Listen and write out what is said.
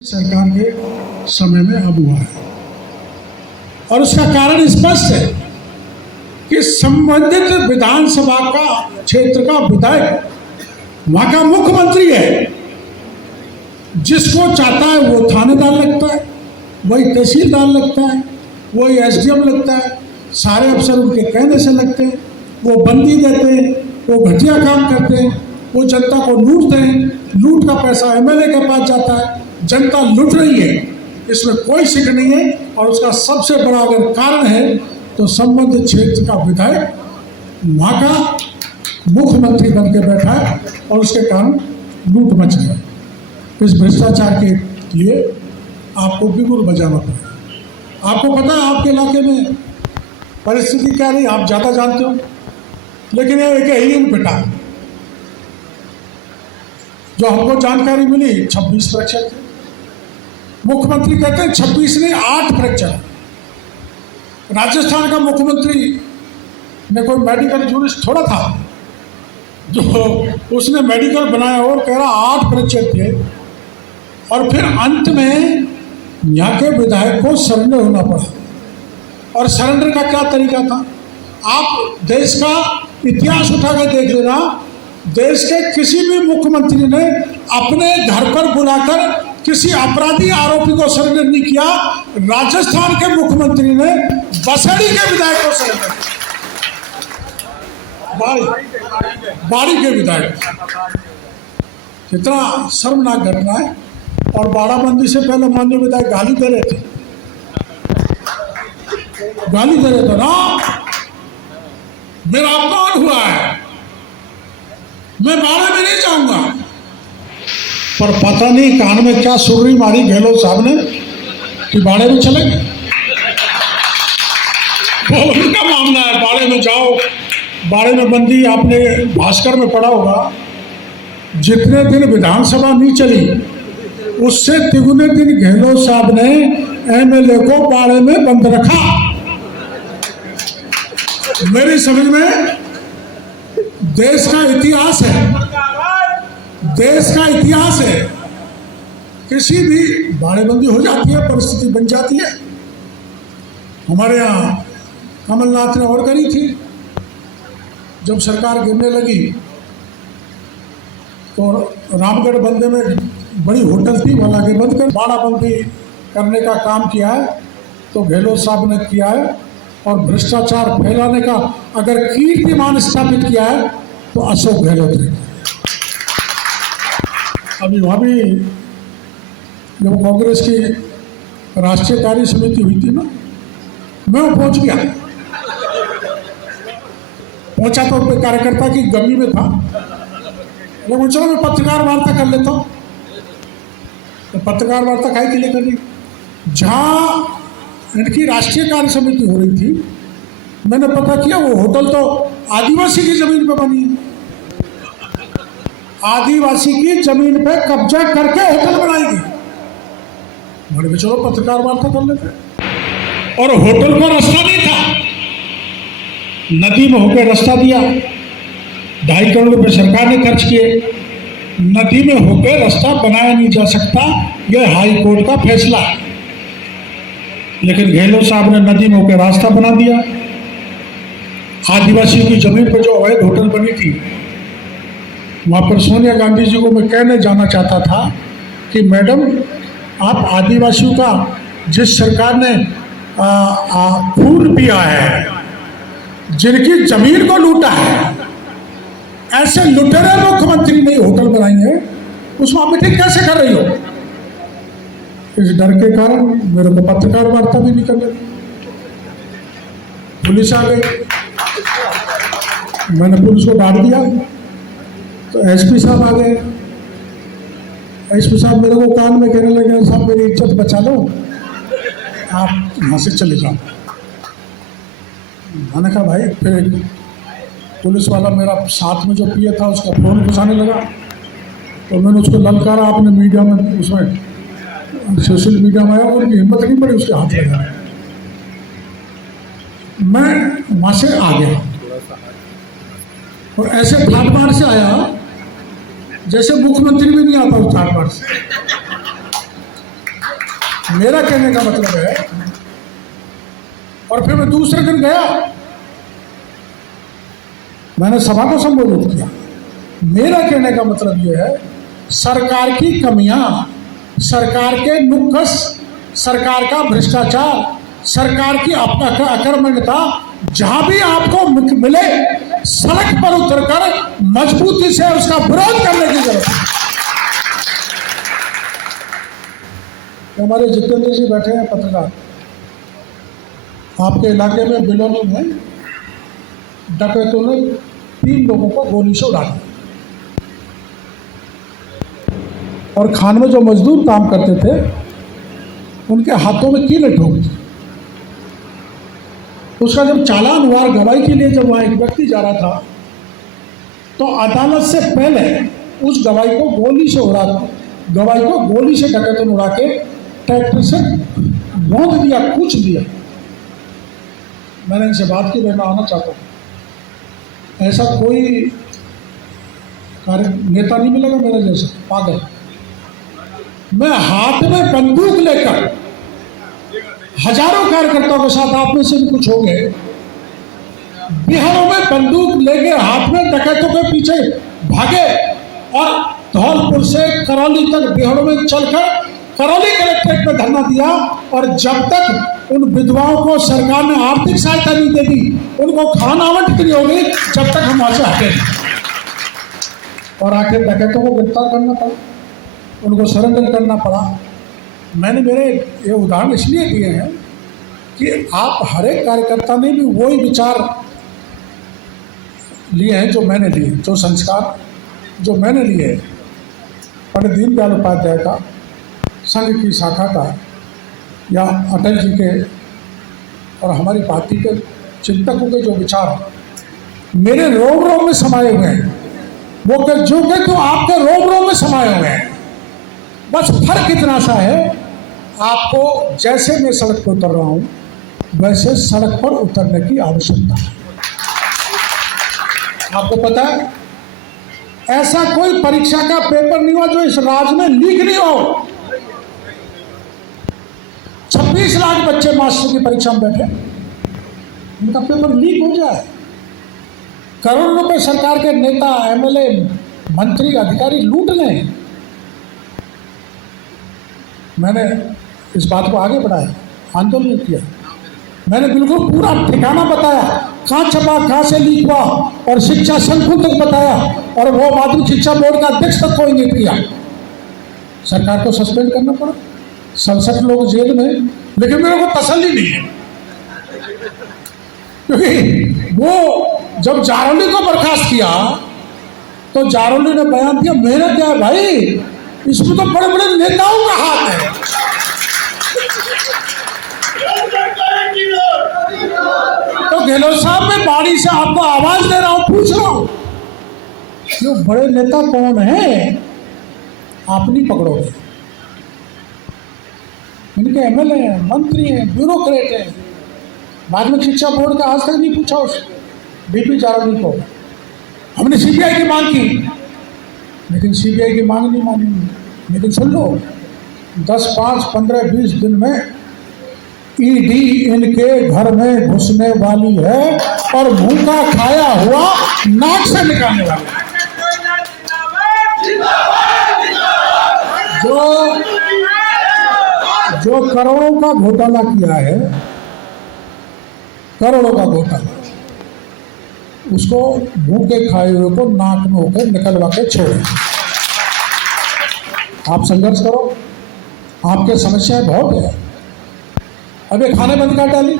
सरकार के समय में अब हुआ है और उसका कारण स्पष्ट है कि संबंधित विधानसभा का क्षेत्र का विधायक वहां का मुख्यमंत्री है। जिसको चाहता है वो थानेदार लगता है, वही तहसीलदार लगता है, वही एसडीएम लगता है, सारे अफसर उनके कहने से लगते हैं, वो बंदी देते हैं, वो घटिया काम करते हैं, वो जनता को लूटते हैं, लूट का पैसा एमएलए के पास जाता है, जनता लूट रही है, इसमें कोई शक नहीं है। और उसका सबसे बड़ा अगर कारण है तो संबंधित क्षेत्र का विधायक वहाँ का मुख्यमंत्री बन के बैठा है और उसके कारण लूट मच गई। इस भ्रष्टाचार के लिए आपको बिगुल बजाना पड़ेगा। आपको पता है आपके इलाके में परिस्थिति क्या रही, आप ज़्यादा जानते हो, लेकिन ये एक एलियन बेटा जो हमको जानकारी मिली 26%। मुख्यमंत्री कहते हैं 26 नहीं 8%। राजस्थान का मुख्यमंत्री ने कोई मेडिकल जूनिस्ट थोड़ा था जो उसने मेडिकल बनाया और कह रहा 8% थे। और फिर अंत में यहाँ के विधायक को सरेंडर होना पड़ा। और सरेंडर का क्या तरीका था, आप देश का इतिहास उठा के देख लेना, देश के किसी भी मुख्यमंत्री ने अपने घर पर बुलाकर किसी अपराधी आरोपी को सरेंडर नहीं किया। राजस्थान के मुख्यमंत्री ने बसड़ी के विधायक को सरेंडर किया, बाड़ी के विधायक। कितना शर्मनाक घटना है। और बाड़ाबंदी से पहले माननीय विधायक गाली दे रहे थे, ना मेरा अपमान हुआ है, मैं बाड़े में नहीं जाऊंगा। पर पता नहीं कान में क्या सुर्री मारी गहलोत साहब ने कि बाड़े में चले गए। वो उनका मामला है, बाड़े में जाओ, बाड़े में बंदी। आपने भास्कर में पढ़ा होगा, जितने दिन विधानसभा नहीं चली उससे तिगुने दिन गहलोत साहब ने एमएलए को बाड़े में बंद रखा। मेरी समझ में देश का इतिहास है, देश का इतिहास है। किसी भी बाड़ेबंदी हो जाती है, परिस्थिति बन जाती है। हमारे यहाँ कमलनाथ ने और करी थी, जब सरकार गिरने लगी तो रामगढ़ बंदे में बड़ी होटल थी, वाला के बंद कर बाड़ाबंदी करने का काम किया है तो गहलोत साहब ने किया है। और भ्रष्टाचार फैलाने का अगर कीर्तिमान स्थापित किया है तो अशोक गहलोत ने। अभी वहाँ भी जब कांग्रेस की राष्ट्रीय कार्य समिति हुई थी ना, मैं वो पहुँच गया। पहुँचा तो कार्यकर्ता की गमी में था, लेकिन चलो मैं पत्रकार वार्ता कर लेता हूँ। तो पत्रकार वार्ता काहे के लिए करनी, जहाँ इनकी राष्ट्रीय कार्य समिति हो रही थी, मैंने पता किया वो होटल तो आदिवासी की जमीन पे बनी है। आदिवासी की जमीन पे कब्जा करके होटल बनाई गई। मैंने चलो पत्रकार वार्ता कर लेते। और होटल का रास्ता नहीं था, नदी में होकर रास्ता दिया। 2.5 करोड़ रुपए सरकार ने खर्च किए। नदी में होकर रास्ता बनाया नहीं जा सकता, यह हाई कोर्ट का फैसला है। लेकिन गहलोत साहब ने नदी में होकर रास्ता बना दिया। आदिवासियों की जमीन पर जो अवैध होटल बनी थी, वहाँ पर सोनिया गांधी जी को मैं कहने जाना चाहता था कि मैडम, आप आदिवासियों का जिस सरकार ने खून पिया है, जिनकी जमीन को लूटा है, ऐसे लुटेरे मुख्यमंत्री नहीं होटल बनाएंगे, उसमें आप मीटिंग कैसे कर रही हो? इस डर के कारण मेरे को पत्रकार वार्ता भी नहीं करने दी। पुलिस आ गई, मैंने पुलिस को डांट दिया तो एसपी साहब आ गए। एसपी साहब मेरे को कान में कहने लगे, साहब मेरी इज्जत बचा लो, आप यहाँ से चले जाओ। मैंने कहा भाई, फिर पुलिस वाला मेरा साथ में जो पिए था उसका फोन घुसाने लगा, तो मैंने उसको ललकारा। आपने मीडिया में, उसमें सोशल मीडिया में आया, उनकी हिम्मत नहीं पड़ी उसके हाथ लगा। मैं वहाँ से आ गया और ऐसे ठाट मार से आया जैसे मुख्यमंत्री भी नहीं आता उस ठाट मार से। मेरा कहने का मतलब है, और फिर मैं दूसरे दिन गया, मैंने सभा को संबोधित किया। मेरा कहने का मतलब यह है, सरकार की कमियां, सरकार के नुक्स, सरकार का भ्रष्टाचार, सरकार की अकर्मण्यता जहां भी आपको मिले, सड़क पर उतरकर मजबूती से उसका विरोध करने की जरूरत है। हमारे जितेंद्र जी बैठे हैं पत्रकार, आपके इलाके में बिलोनी में डकैतों ने 3 लोगों को गोली से उड़ा दिया, और खान में जो मजदूर काम करते थे उनके हाथों में कीलें ठोक दी। उसका जब चालान हुआ, गवाही के लिए जब वहाँ एक व्यक्ति जा रहा था, तो अदालत से पहले उस गवाही को गोली से डकैतों ने उड़ा के ट्रैक्टर से गोद दिया, कूच दिया। मैंने इनसे बात की, मैं आना चाहता हूँ, ऐसा कोई नेता नहीं मिलेगा मेरे जैसा पागल। मैं हाथ में बंदूक लेकर हजारों कार्यकर्ताओं के साथ, आप में से भी कुछ हो गए, बिहारों में बंदूक लेके हाथ में डकैतों के पीछे भागे, और धौलपुर से करौली तक बिहारों में चलकर करौली कलेक्ट्रेट में धरना दिया। और जब तक उन विधवाओं को सरकार ने आर्थिक सहायता नहीं दे दी, उनको खाना आवंटित नहीं होगी, जब तक हम वहां से हटे। और आखिर डकैतों को गिरफ्तार करना पड़ा, उनको सरेंडर करना पड़ा। मैंने मेरे ये उदाहरण इसलिए दिए हैं कि आप हर एक कार्यकर्ता ने भी वही विचार लिए हैं जो मैंने लिए, जो संस्कार जो मैंने लिए हैं। पंडित दीनदयाल उपाध्याय का, संघ की शाखा का, या अटल जी के और हमारी पार्टी के चिंतकों के जो विचार मेरे रोम रोम में समाये हुए हैं, वो जो के तो आपके रोम रोम में समाये हुए हैं। बस फर्क इतना सा है, आपको जैसे मैं सड़क पर उतर रहा हूं, वैसे सड़क पर उतरने की आवश्यकता है। आपको पता है, ऐसा कोई परीक्षा का पेपर नहीं हुआ जो इस राज्य में लीक नहीं हो। 26 लाख बच्चे मास्टर की परीक्षा में बैठे, उनका पेपर लीक हो जाए। करोड़ों रुपए सरकार के नेता, एमएलए, मंत्री, अधिकारी लूट लें। मैंने इस बात को आगे बढ़ाया, आंदोलन किया, मैंने बिल्कुल पूरा ठिकाना बताया, कहाँ छपा, कहाँ से लीक हुआ, और शिक्षा संकुल तक बताया, और वो माध्यमिक शिक्षा बोर्ड का अध्यक्ष तक कोई नहीं किया। सरकार को सस्पेंड करना पड़ा, 67 लोग जेल में। लेकिन मेरे को तसल्ली नहीं है, क्योंकि वो जब जारौली को बर्खास्त किया तो जारौली ने बयान दिया, मेहनत क्या है भाई, इसमें तो बड़े बड़े नेताओं का हाथ है। तो गहलोत साहब, मैं बाड़ी से आपको आवाज दे रहा हूं, पूछ रहा हूं, जो बड़े नेता कौन है, आप नहीं पकड़ोगे। इनके एमएलए हैं, मंत्री हैं, ब्यूरोक्रेट हैं। माध्यमिक शिक्षा बोर्ड का आज तक नहीं पूछा उस बीपी जारौली को। हमने सीबीआई की मांग की, लेकिन सीबीआई की मांग नहीं मानी। लेकिन सुन लो, 10, 5, 15, 20 दिन में ईडी इनके घर में घुसने वाली है, और भूखा खाया हुआ नाक से निकालने वाली है। जो करोड़ों का घोटाला किया है, करोड़ों का घोटाला, उसको भूखे खाए हुए को नाक में होकर निकलवा के छोड़े। आप संघर्ष करो, आपके समस्याएं बहुत है। अबे खाने बंद कर डाली,